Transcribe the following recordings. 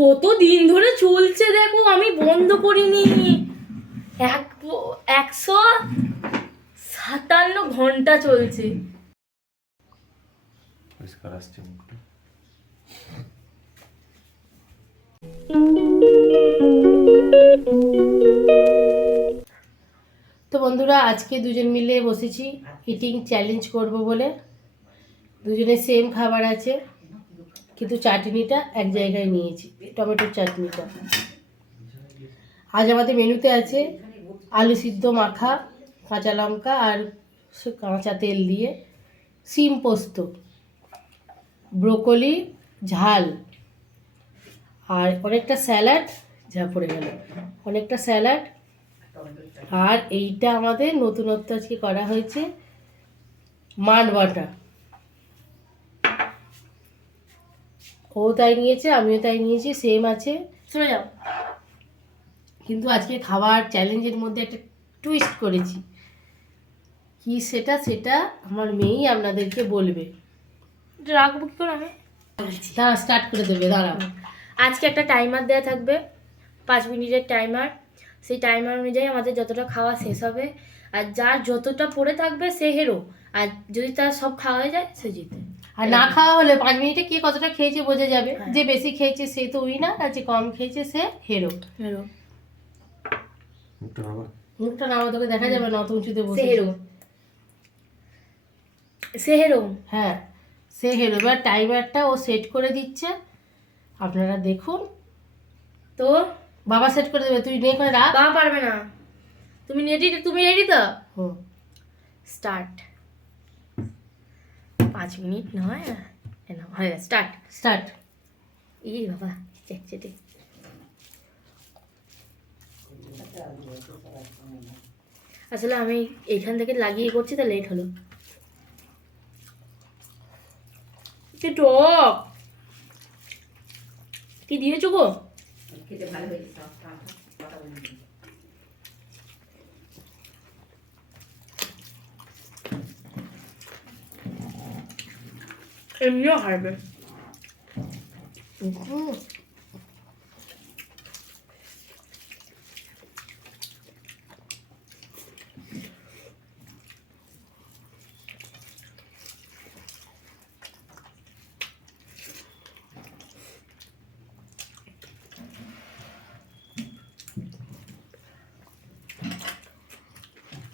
কত দিন ধরে চলছে দেখো, আমি বন্ধ করিনি। 157 ঘন্টা চলছে। পরিষ্কার আসছে মুখটা। তো বন্ধুরা, আজকে দুজন মিলে বসেছি ইটিং চ্যালেঞ্জ করব বলে। দুজনে সেম খাবার আছে, কিন্তু চাটনিটা এক জায়গায় নিয়েছি, টমেটোর চাটনিটা। আজ আমাদের মেনুতে আছে আলু সিদ্ধ মাখা, কাঁচা লঙ্কা আর কাঁচা তেল দিয়ে, সিম পোস্ত, ব্রোকলি ঝাল, আর অনেকটা স্যালাড, যা পড়ে গেল, অনেকটা স্যালাড। আর এইটা আমাদের নতুনত্ব আজকে করা হয়েছে, মান বাটা। ও তাই নিয়েছে, আমিও তাই নিয়েছি, সেম আছে। চলে যাও। কিন্তু আজকে খাবার চ্যালেঞ্জের মধ্যে একটা টুইস্ট করেছি। কি সেটা সেটা আমার মেয়েই আপনাদেরকে বলবে। এটা রাখবো কি করে আমি? দাঁড়া, স্টার্ট করে দেবে, দাঁড়া। আজকে একটা টাইমার দেওয়া থাকবে, 5 মিনিটের টাইমার। সেই টাইমার অনুযায়ী আমাদের যতটা খাওয়া শেষ হবে, আর যার যতটা পড়ে থাকবে সে হেরো, আর যদি তার সব খাওয়া হয়ে যায় সে জিতে। আর না খাওয়া হলে 5 মিনিটে কে কতটা খেয়েছে বোঝা যাবে। হ্যাঁ। যে বেশি খেয়েছে সে তো উইনার, আর যে কম খেয়েছে সে হেরো। হেরো। মুখটা বাবা। মুখটা নামা, তোকে দেখা যাবে না, অত উঁচুতে সে বসে। হেরো। সে হেরো। হ্যাঁ, সে হেরো। এবার টাইমারটা ও সেট করে দিচ্ছে, আপনারা দেখুন। তো বাবা সেট করে দেবে, তুই নিয়ে করে রাখ। বাবা পারবে না। তুমি রেডি তো? হুম। স্টার্ট। 5 মিনিট নয়, না হয়ে গেছে, স্টার্ট। স্টার্ট। এই বাবা, চেটে। আসলে আমি এইখান থেকে লাগিয়ে করছি, তা লেট হলো। কি টক, কি দিয়েছো গো? এমনিও হারবে। হুম।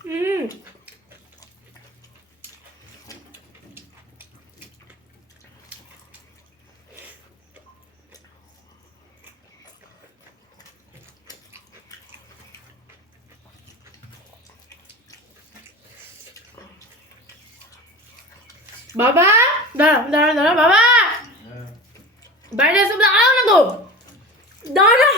হুম। বাবা, দাঁড়া বাবা, বাইরে এসে দাঁড়াও না গো, দাঁড়া।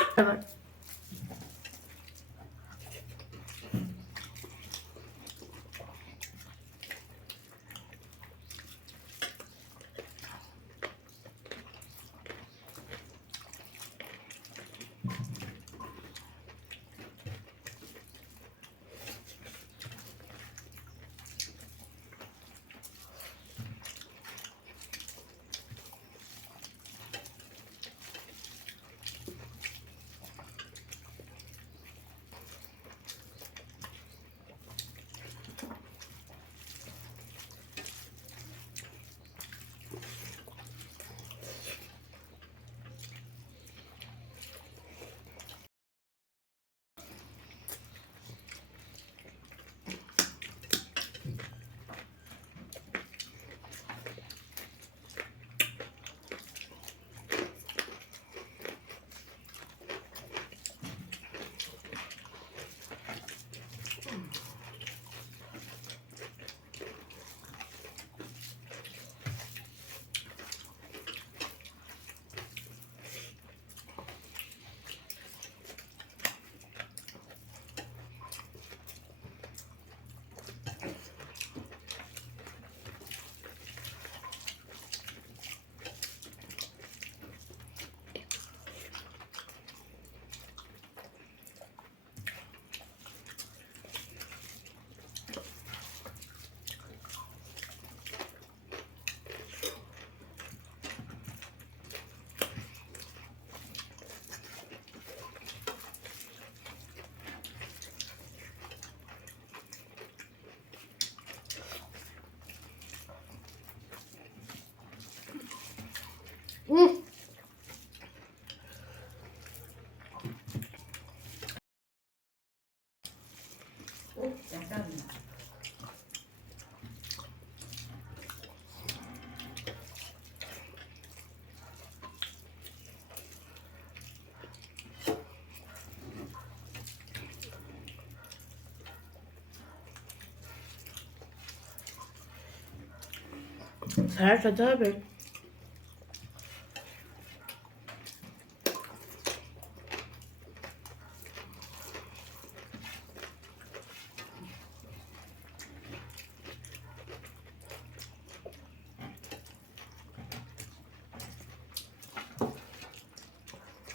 স্যালাড খেতে হবে।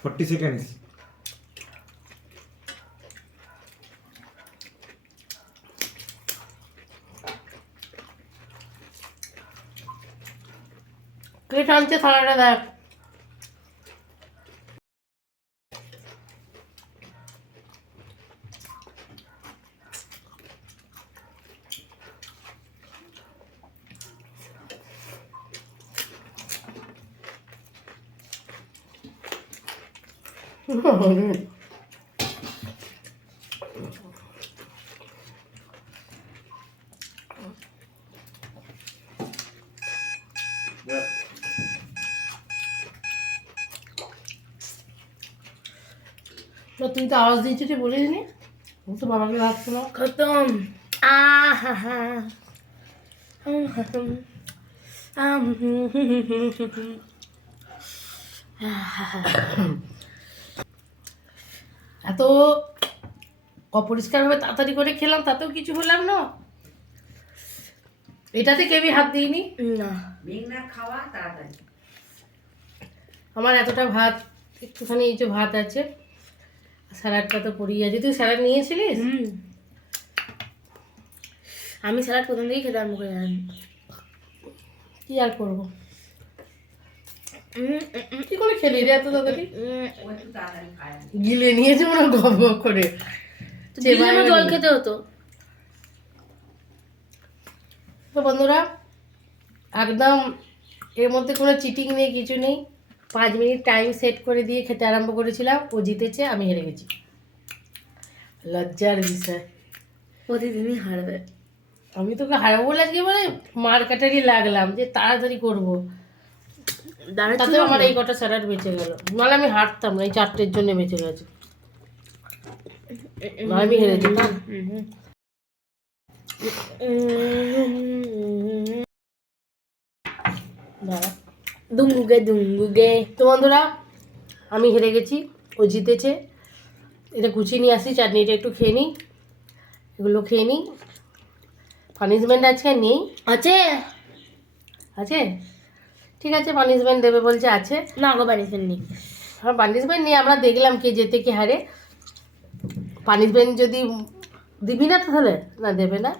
Forty seconds. কে টানছে থালাটা দেখ। তো তুই তো আওয়াজ দিয়েছিস তুই বলিস নি, আমি তো বাবাকে রাখতো না। খতম। আহা এত অপরিষ্কারভাবে তাড়াতাড়ি করে খেলাম তাতেও কিছু হলাম না। এটাতে কেবি হাত দিইনি। না, আমার এতটা ভাত, একটুখানি এই যে ভাত আছে, স্যালাডটা তো পড়েই আছে। তুই স্যালাড নিয়েছিলিস? আমি স্যালাড প্রথম থেকেই খেতে আরম্ভ করে জানি। কি আর করবো, কি করে খেলি রে এত তাড়াতাড়ি? গিলে নিয়েছে মনে গপ গপ করে। জল খেতে হতো। তো বন্ধুরা, একদম এর মধ্যে কোনো চিটিং নেই, কিছু নেই। 5 মিনিট টাইম সেট করে দিয়ে খেতে আরম্ভ করেছিলাম, ও জিতেছে, আমি হেরে গেছি। লজ্জার বিষয়। প্রতিদিনই হারবে। আমি তোকে হারাবো বলে আজকে মানে মার কাটারি লাগলাম যে তাড়াতাড়ি করবো, তাতে আমার এই কটা স্যালাড বেঁচে গেল। নাহলে আমি হারতাম না, এই 4টের জন্য বেঁচে গেছে। আমি হেরে যেতাম। দাঁড়া, দুঙ্গুগে। তো বন্ধুরা, আমি হেরে গেছি, ও জিতেছে। এটা গুছিয়ে নিয়ে আসি, চাটনিটা একটু খেয়ে নিই, এগুলো খেয়ে নিই। পানিশমেন্ট আজকে নেই। আছে আছে, ঠিক আছে, পানিশমেন্ট দেবে বলছে। আছে না গো, পানিশমেন্ট নেই। আমার পানিশমেন্ট নিয়ে আমরা দেখলাম কে জেতে কে হারে। পানিশমেন্ট যদি দিবি না তাহলে না, দেবে না।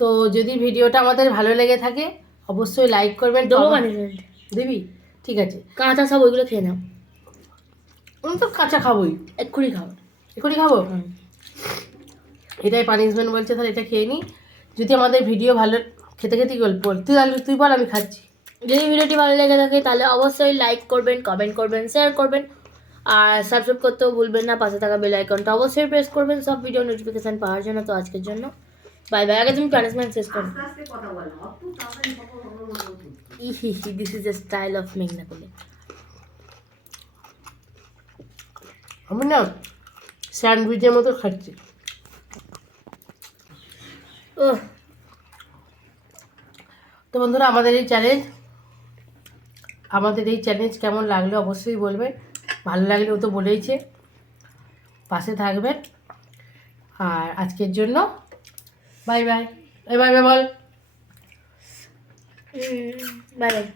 তো যদি ভিডিওটা আমাদের ভালো লেগে থাকে অবশ্যই লাইক করবেন। দেবো পানিশমেন্ট। দিবি? ঠিক আছে, কাঁচা সব ওইগুলো খেয়ে নাও। আমি তো কাঁচা খাবোই, এক্ষুনি খাও। এখনই খাবো। এটাই পানিশমেন্ট বলছে, তাহলে এটা খেয়ে নিই। যদি আমাদের ভিডিও ভালো, খেতে খেতে গল্প তুই বল, আমি খাচ্ছি। যদি ভিডিওটি ভালো লেগে থাকে তাহলে অবশ্যই লাইক করবেন, কমেন্ট করবেন, শেয়ার করবেন, আর সাবস্ক্রাইব করতেও ভুলবেন না। পাশে থাকা বেল আইকনটা অবশ্যই প্রেস করবেন সব ভিডিও নোটিফিকেশান পাওয়ার জন্য। তো আজকের জন্য বাই বাই। আগে তুমি পানিশমেন্ট শেষ করো। This is a style of মেঘনা কোলে। আমি না স্যান্ডউইচের মতো খাচ্ছি। ও তো বন্ধুরা, আমাদের এই চ্যালেঞ্জ কেমন লাগলো অবশ্যই বলবেন। ভালো লাগলে ও তো বলেইছে, পাশে থাকবেন। আর আজকের জন্য বাই বাই। বাই বাই বল। Bye by.